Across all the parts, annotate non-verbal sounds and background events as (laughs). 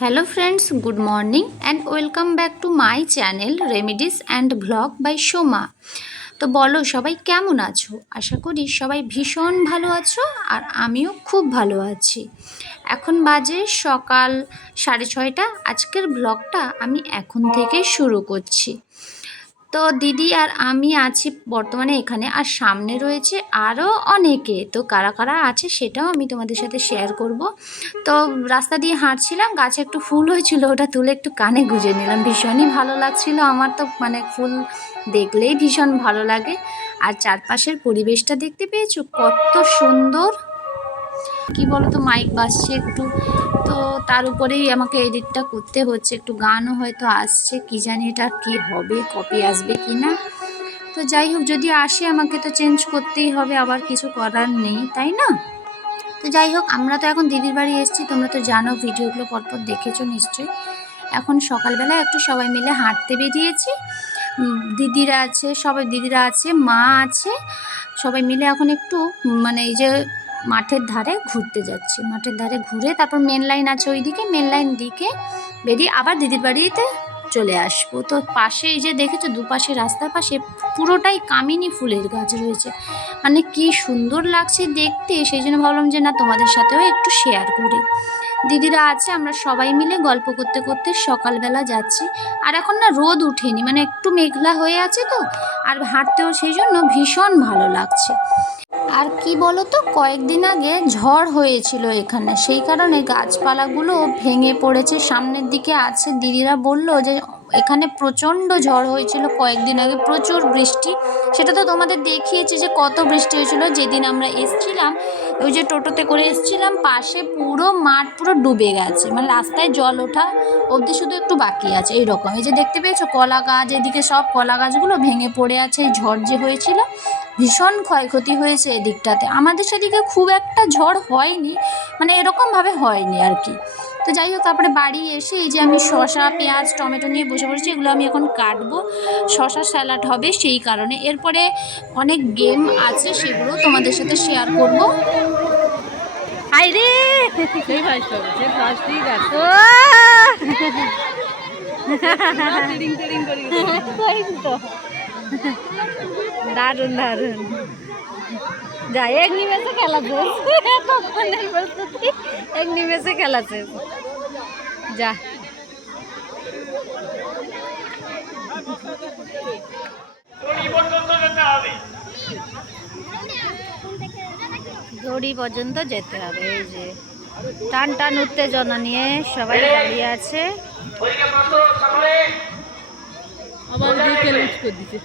Hello friends good morning and welcome back to my channel remedies and blog by Soma তো বলো, সবাই কেমন আছো? আশা করি সবাই ভীষণ ভালো আছো আর আমিও খুব ভালো আছি। এখন বাজে সকাল সাড়ে ছয়টা। আজকের ব্লগটা আমি এখন থেকে শুরু করছি। তো দিদি আর আমি আছি বর্তমানে এখানে, আর সামনে রয়েছে আরও অনেকে। তো কারা কারা আছে সেটাও আমি তোমাদের সাথে শেয়ার করব। তো রাস্তা দিয়ে হাঁটছিলাম, গাছে একটু ফুল হয়েছিল, ওটা তুলে একটু কানে গুঁজে নিলাম। ভীষণই ভালো লাগছিল, আমার তো মানে ফুল দেখলেই ভীষণ ভালো লাগে। আর চারপাশের পরিবেশটা দেখতে পেয়েছ? কত সুন্দর! কি বলো তো মাইক বাজছে একটু। তো তার উপরেই আমাকে এডিটটা করতে হচ্ছে। একটু গানও হয়তো আসছে, কি জানি এটা কি হবে, কপি আসবে কি না। তো যাই হোক, যদি আসে আমাকে তো চেঞ্জ করতেই হবে, আবার কিছু করার নেই, তাই না? তো যাই হোক, আমরা তো এখন দিদির বাড়ি এসেছি, তোমরা তো জানো ভিডিওগুলো পরপর দেখেছ নিশ্চয়ই। এখন সকালবেলা একটু সবাই মিলে হাঁটতে বেরিয়েছি। দিদিরা আছে, সবাই, দিদিরা আছে, মা আছে। সবাই মিলে এখন একটু মানে এই যে মাঠের ধারে ঘুরতে যাচ্ছি। মাঠের ধারে ঘুরে তারপর মেন লাইন আছে ওইদিকে মেন লাইন দিকে বেরিয়ে আবার দিদির বাড়িতে চলে আসব। তো পাশে এই যে দেখেছ দুপাশে রাস্তার পাশে পুরোটাই কামিনী ফুলের গাছ রয়েছে। মানে কি সুন্দর লাগছে দেখতে, সেই জন্য ভাবলাম যে না তোমাদের সাথেও একটু শেয়ার করি। দিদিরা আছে, আমরা সবাই মিলে গল্প করতে করতে সকালবেলা যাচ্ছি। আর এখন না রোদ উঠেনি মানে একটু মেঘলা হয়ে আছে তো, আর হাঁটতেও সেই জন্য ভীষণ ভালো লাগছে। আর কি বলো তো কয়েকদিন আগে ঝড় হয়েছিল এখানে। সেই কারণে গাছপালাগুলো ভেঙে পড়েছে, সামনের দিকে আছে। দিদিরা বলল যে, এখানে প্রচণ্ড ঝড় হয়েছিল কয়েকদিন আগে, প্রচুর বৃষ্টি। সেটা তো তোমাদের দেখিয়েছি যে কত বৃষ্টি হয়েছিল। যেদিন আমরা এসছিলাম, ওই যে টোটোতে করে এসছিলাম, পাশে পুরো মাঠ পুরো ডুবে গেছে। মানে রাস্তায় জল ওঠা অবধি শুধু একটু বাকি আছে এই রকম এই যে দেখতে পেয়েছ, কলা গাছ, এদিকে সব কলা গাছগুলো ভেঙে পড়ে আছে, এই ঝড় যে হয়েছিল। ভীষণ ক্ষয়ক্ষতি হয়েছে এদিকটাতে আমাদের সেদিকে খুব একটা ঝড় হয়নি মানে এরকমভাবে হয়নি আর কি। তো যাই হোক তারপরে বাড়ি এসে এই যে আমি শশা পেঁয়াজ টমেটো নিয়ে বসে পড়েছি এগুলো আমি এখন কাটবো। শসা স্যালাড হবে সেই কারণে। এরপরে অনেক গেম আছে সেগুলো তোমাদের সাথে শেয়ার করব। হাই রে! (laughs) (laughs) তো। দারুণ দারুণ। যা, এক নিমেষে খেলা প্রস্তুতি, এক নিমেষে খেলা যা। দড়ি পর্যন্ত যেতে হবে, এই যে। টান টান উত্তেজনা নিয়ে সবাই দাঁড়িয়ে আছে। আবার দেখে লুজ করে দিছে।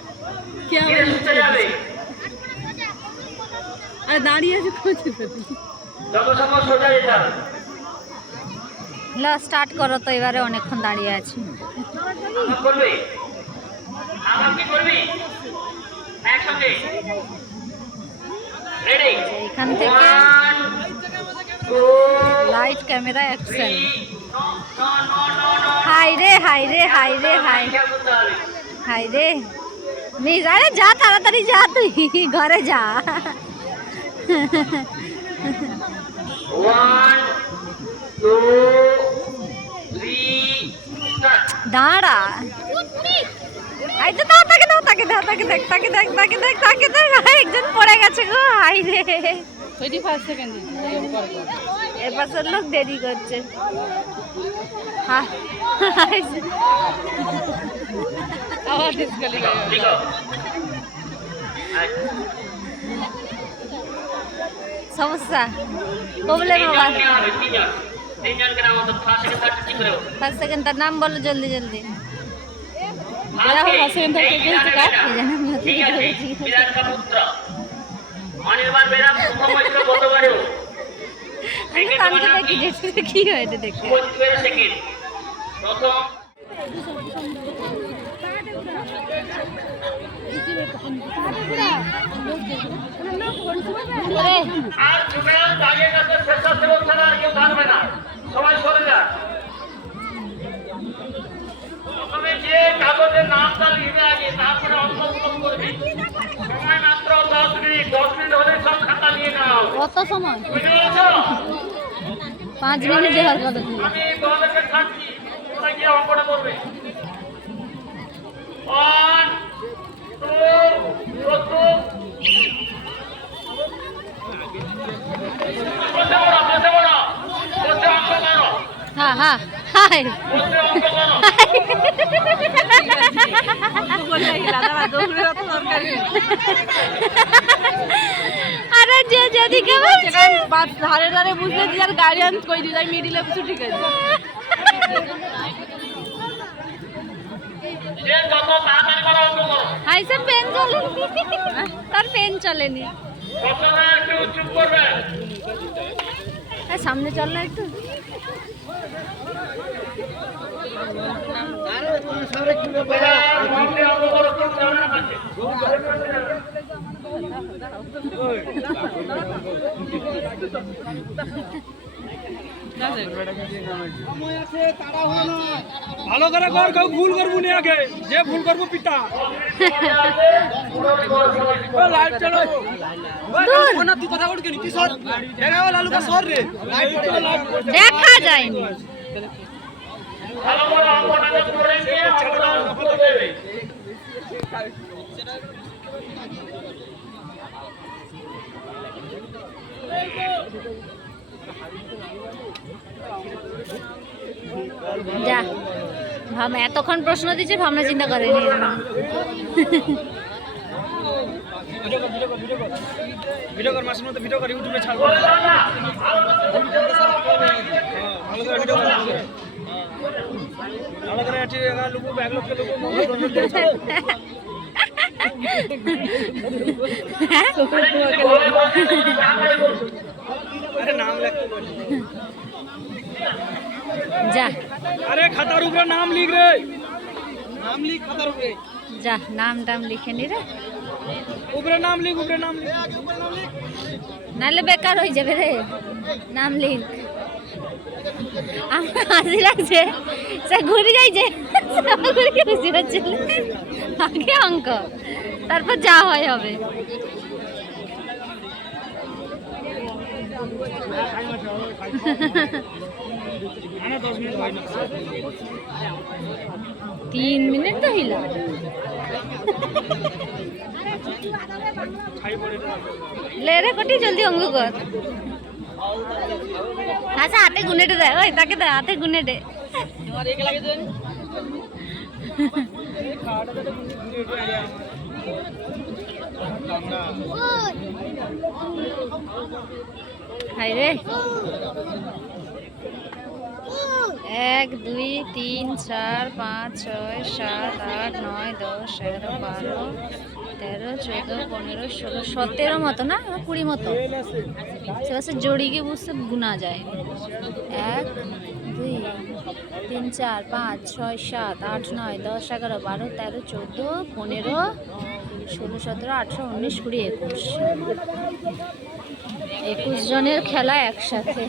কে আবার লুজ করে দিছে? আরে দাঁড়িয়ে আছে খোঁজে যত সময় সোজা যেতে হবে। স্টার্ট করো তো এবারে অনেকক্ষণ দাঁড়িয়ে আছি। করবি? কি করবি? একসঙ্গে। রেডি এখান থেকে light camera action no no no no high রে হাই রে হাই রে হাই হাই রে। মিস আরে যা তাড়াতাড়ি যা তুই ঘরে যা। দাঁড়া। এই তো দাও তাকে দাও তাকে দাও তাকে দেখ তাকে দেখ তাকে দেখ তাকে দেখ। একজন পড়ে গেছে গো হাই রে। টোয়েন্টি সেকেন্ড পাশের লোক দেরি করছে। হা- আবার ডিসকালিফাই সমস্যা? প্রবলেম আবার। ফার্স্ট সেকেন্ড তার নাম বলো জলদি জলদি। কে দেখি হয়েছে দেখতে? প্রথম। আরে কেউ থাকবে না নামটা মাত্র দশ মিনিট দশ মিনিট হলে নাও কত সময়? পাঁচ মিনিট দেওয়ার কথা ছিল আমি তোমাদেরকে ছাড়ছি। তোমরা গিয়ে অঙ্কটা করবে। হ্যাঁ হ্যাঁ হাই। আরে যে যেদিকে বলছে। ধারে ধারে বুঝলে যে আর গাড়ি আন কই দিলাই মিডিলে কিছু ঠিক আছে (laughs) যে যত তাড়াতাড়ি করো অঙ্ক করো আইসে পেন চলেনি তার পেন চলেনি এই সামনে চল না একটু। তোমরা ভালো করে কর কেউ ভুল করব নি আগে। যে ভুল করব পিতা। (laughs) লাইট চলো তুই কথা বলতে তুই সর। লালুকা লালু কা সর রে। দেখা যায়নি ভালো করে অঙ্কটাকে করে নিয়ে অঙ্কটা করে দেবে যা ভাবনা এতক্ষণ প্রশ্ন দিচ্ছে ভাবনা চিন্তা করেনি ভিডিও কর ভিডিও কর ভিডিও কর। ভিডিও কর মাসের মধ্যে ভিডিও কর ইউটিউবে ছাড়বো ভালো করে ভিডিও কর ভালো করে। এটি লুকু ব্যাগ লোককে লুকু মোবাইল দিয়ে ছাড়ো আরে নাম লিখতে যা। আরে খাতার উপরে নাম লিখ রে। নাম লিখ খাতার উপরে যা নাম টাম লিখে নি রে। উপরে নাম লিখ উপরে নাম লিখ। নাহলে বেকার হয়ে যাবে রে। নাম লিখ। আমার হাসি লাগছে। সে ঘুরে যাইছে। ঘুরে খুশি হচ্ছে আগে অঙ্ক। তারপর যা হয় হবে আরে 10 মিনিট হয় না তিন মিনিট তো হিলা লে রে, কটি জলদি অঙ্ক কর। আচ্ছা হাতে গুনেটে দে, ওই তাকে দে, হাতে গুনেটে লাগে দেন খাওয়াটা তো ঘুরে উঠে আগে হাই রে। এক, দুই, তিন, চার, পাঁচ, ছয়, সাত, আট, নয়, দশ, এগারো, বারো, তেরো, চোদ্দ, পনেরো, ষোলো, সতেরো মতো না? কুড়ি মতো। সেবাসে জড়িয়ে বুঝতে গুনা যায়। এক, দুই, তিন, চার, পাঁচ, ছয়, সাত, আট, নয়, দশ, এগারো, বারো, তেরো, চোদ্দ, পনেরো ষোলো, সতেরো, আঠেরো, উনিশ, কুড়ি, একুশ। একুশ জনের খেলা একসাথে।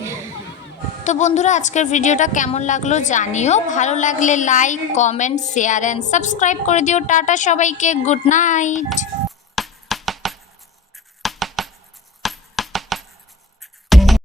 তো বন্ধুরা, আজকের ভিডিওটা কেমন লাগল জানিও। ভালো লাগলে like, comment, share and subscribe করে দিও। টাটা সবাইকে, গুড নাইট।